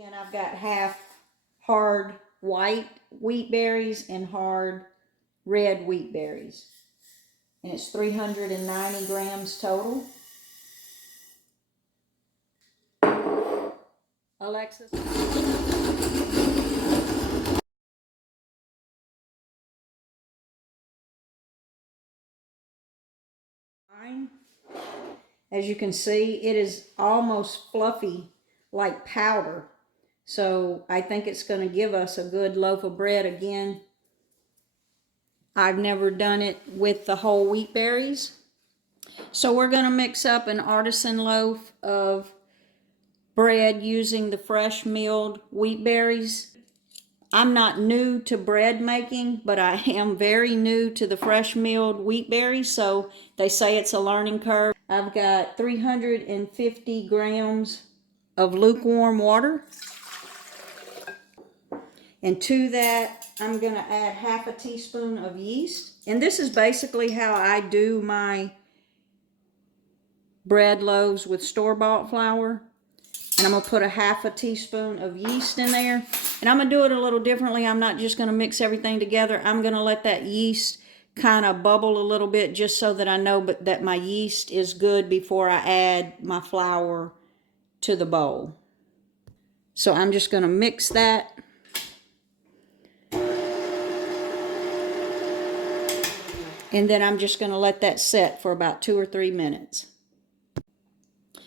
And I've got half hard white wheat berries and hard red wheat berries. And it's 390 grams total. Alexis. As you can see, it is almost fluffy like powder. So I think it's going to give us a good loaf of bread. Again, I've never done it with the whole wheat berries. So we're going to mix up an artisan loaf of bread using the fresh milled wheat berries. I'm not new to bread making, but I am very new to the fresh milled wheat berries, so they say it's a learning curve. I've got 350 grams of lukewarm water. And to that, I'm going to add half a teaspoon of yeast. And this is basically how I do my bread loaves with store-bought flour. And I'm going to put a half a teaspoon of yeast in there. And I'm going to do it a little differently. I'm not just going to mix everything together. I'm going to let that yeast kind of bubble a little bit just so that I know that my yeast is good before I add my flour to the bowl. So I'm just going to mix that. And then I'm just going to let that set for about 2 or 3 minutes.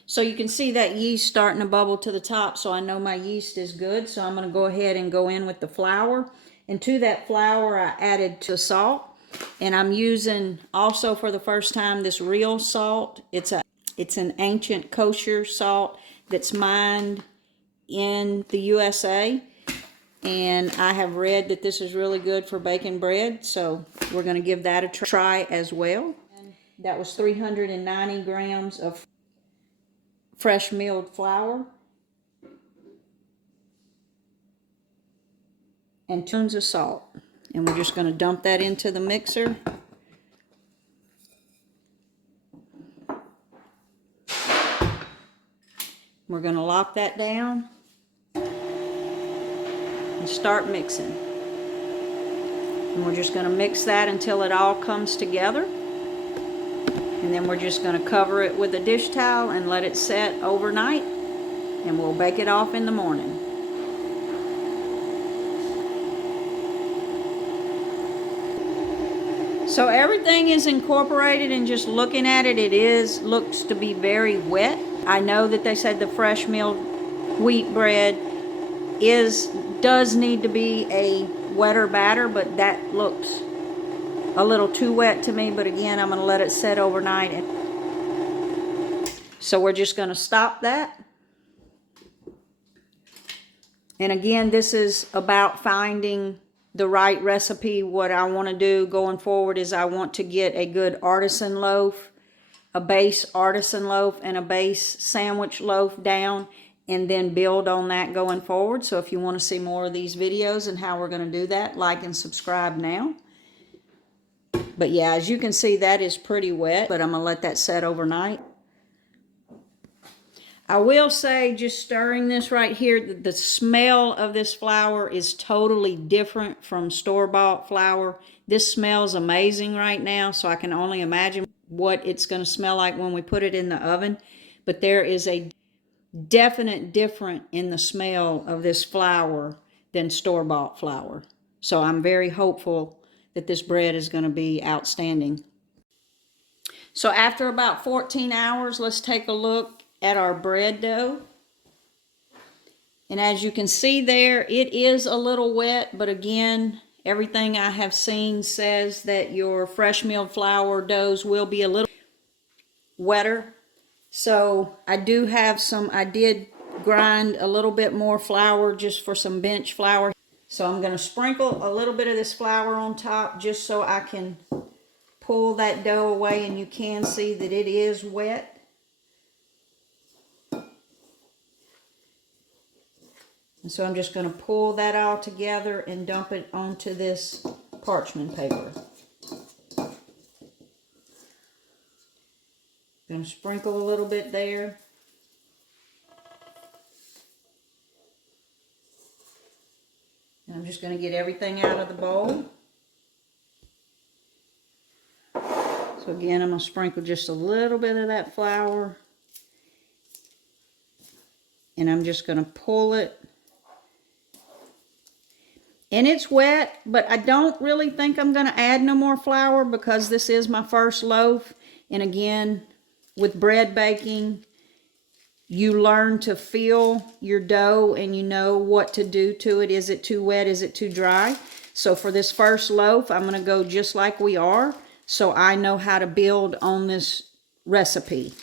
So you can see that yeast starting to bubble to the top, so I know my yeast is good. So I'm going to go ahead and go in with the flour. And to that flour, I added the salt. And I'm using also for the first time this real salt. It's an ancient kosher salt that's mined in the USA. And I have read that this is really good for baking bread, so we're going to give that a try as well. And that was 390 grams of fresh milled flour and 2 spoons of salt. And we're just going to dump that into the mixer. We're going to lock that down and start mixing. And we're just going to mix that until it all comes together. And then we're just going to cover it with a dish towel and let it set overnight. And we'll bake it off in the morning. So everything is incorporated, and just looking at it, looks to be very wet. I know that they said the fresh milled wheat bread does need to be a wetter batter, but that looks a little too wet to me. But again, I'm going to let it set overnight. So we're just going to stop that. And again, this is about finding the right recipe. What I want to do going forward is I want to get a good artisan loaf, a base artisan loaf, and a base sandwich loaf down, and then build on that going forward. So if you want to see more of these videos and how we're going to do that, like and subscribe now. But yeah, as you can see, that is pretty wet, but I'm going to let that set overnight. I will say, just stirring this right here, the smell of this flour is totally different from store-bought flour. This smells amazing right now, so I can only imagine what it's going to smell like when we put it in the oven. But there is a definite difference in the smell of this flour than store-bought flour. So I'm very hopeful that this bread is going to be outstanding. So after about 14 hours, let's take a look at our bread dough. And as you can see there, it is a little wet, but again, everything I have seen says that your fresh milled flour doughs will be a little wetter. So I did grind a little bit more flour just for some bench flour. So I'm going to sprinkle a little bit of this flour on top just so I can pull that dough away, and you can see that it is wet. And so I'm just going to pull that all together and dump it onto this parchment paper. Going to sprinkle a little bit there. I'm just going to get everything out of the bowl. So again, I'm going to sprinkle just a little bit of that flour. And I'm just going to pull it. And it's wet, but I don't really think I'm going to add no more flour because this is my first loaf. And again, with bread baking, you learn to feel your dough and you know what to do to it. Is it too wet? Is it too dry? So for this first loaf, I'm going to go just like we are, so I know how to build on this recipe.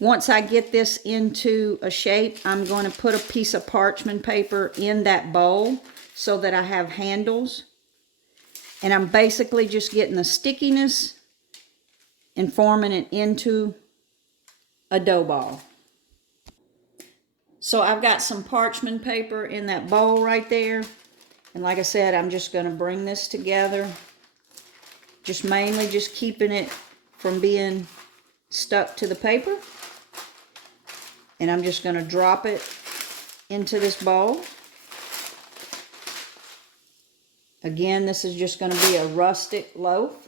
Once I get this into a shape, I'm going to put a piece of parchment paper in that bowl so that I have handles. And I'm basically just getting the stickiness and forming it into a dough ball. So I've got some parchment paper in that bowl right there. And like I said, I'm just going to bring this together. Just mainly just keeping it from being stuck to the paper. And I'm just going to drop it into this bowl. Again, this is just going to be a rustic loaf.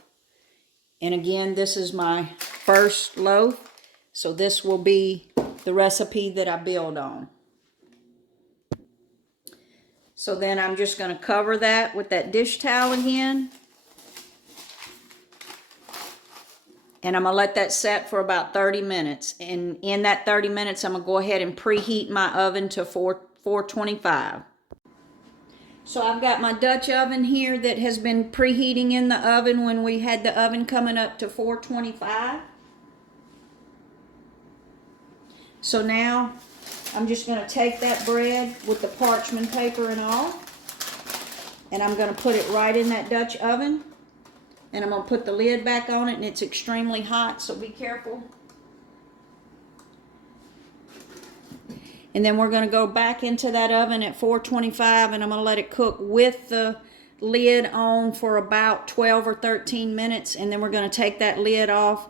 And again, this is my first loaf. So this will be the recipe that I build on. So then I'm just going to cover that with that dish towel again. And I'm going to let that set for about 30 minutes. And in that 30 minutes, I'm going to go ahead and preheat my oven to 425. So I've got my Dutch oven here that has been preheating in the oven when we had the oven coming up to 425. So now I'm just going to take that bread with the parchment paper and all. And I'm going to put it right in that Dutch oven. And I'm going to put the lid back on it, and it's extremely hot, so be careful. And then we're going to go back into that oven at 425, and I'm going to let it cook with the lid on for about 12 or 13 minutes. And then we're going to take that lid off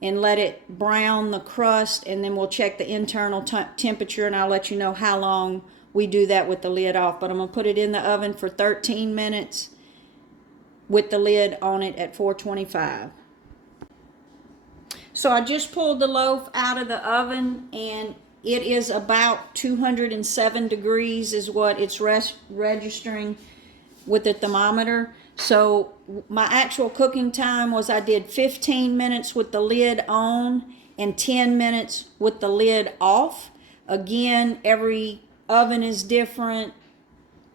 and let it brown the crust, and then we'll check the internal temperature, and I'll let you know how long we do that with the lid off. But I'm going to put it in the oven for 13 minutes. With the lid on it at 425. So I just pulled the loaf out of the oven, and it is about 207 degrees is what it's registering with the thermometer. So my actual cooking time was I did 15 minutes with the lid on and 10 minutes with the lid off. Again, every oven is different.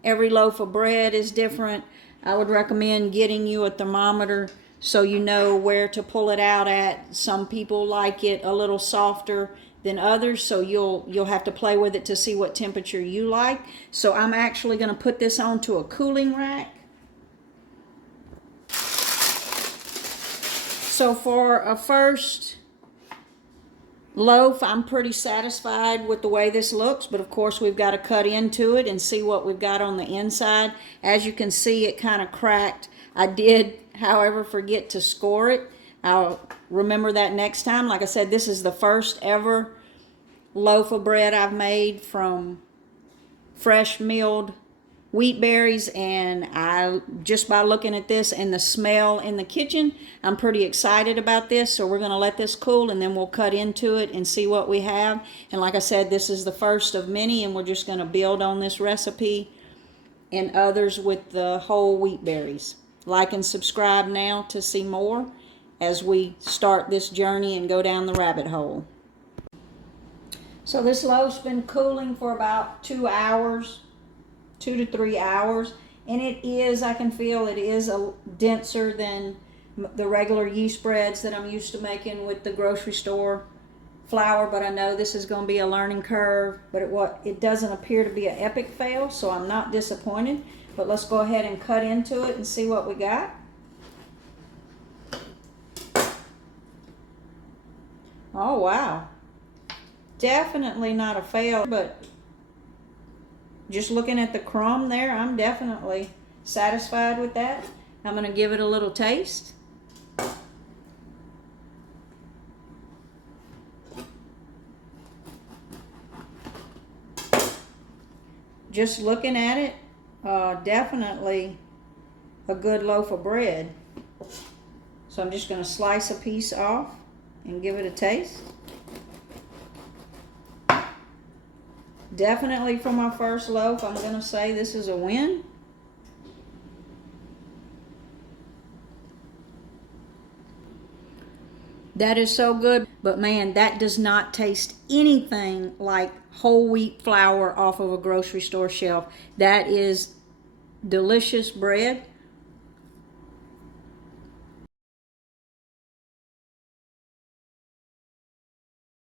Every loaf of bread is different. I would recommend getting you a thermometer so you know where to pull it out at. Some people like it a little softer than others, so you'll have to play with it to see what temperature you like. So I'm actually going to put this onto a cooling rack. So for a first loaf, I'm pretty satisfied with the way this looks, but of course we've got to cut into it and see what we've got on the inside. As you can see, it kind of cracked. I did, however, forget to score it. I'll remember that next time. Like I said, this is the first ever loaf of bread I've made from fresh milled wheat berries, and I just by looking at this and the smell in the kitchen, I'm pretty excited about this. So we're going to let this cool, and then we'll cut into it and see what we have. And like I said, this is the first of many, and we're just going to build on this recipe and others with the whole wheat berries. Like and subscribe now to see more as we start this journey and go down the rabbit hole. So this loaf's been cooling for about 2 hours. 2 to 3 hours, and it is, I can feel it is a denser than the regular yeast breads that I'm used to making with the grocery store flour, but I know this is going to be a learning curve, but it doesn't appear to be an epic fail, so I'm not disappointed. But let's go ahead and cut into it and see what we got. Oh wow, definitely not a fail, but just looking at the crumb there, I'm definitely satisfied with that. I'm going to give it a little taste. just looking at it, definitely a good loaf of bread. So I'm just going to slice a piece off and give it a taste. Definitely for my first loaf, I'm going to say this is a win. That is so good, but man, that does not taste anything like whole wheat flour off of a grocery store shelf. That is delicious bread.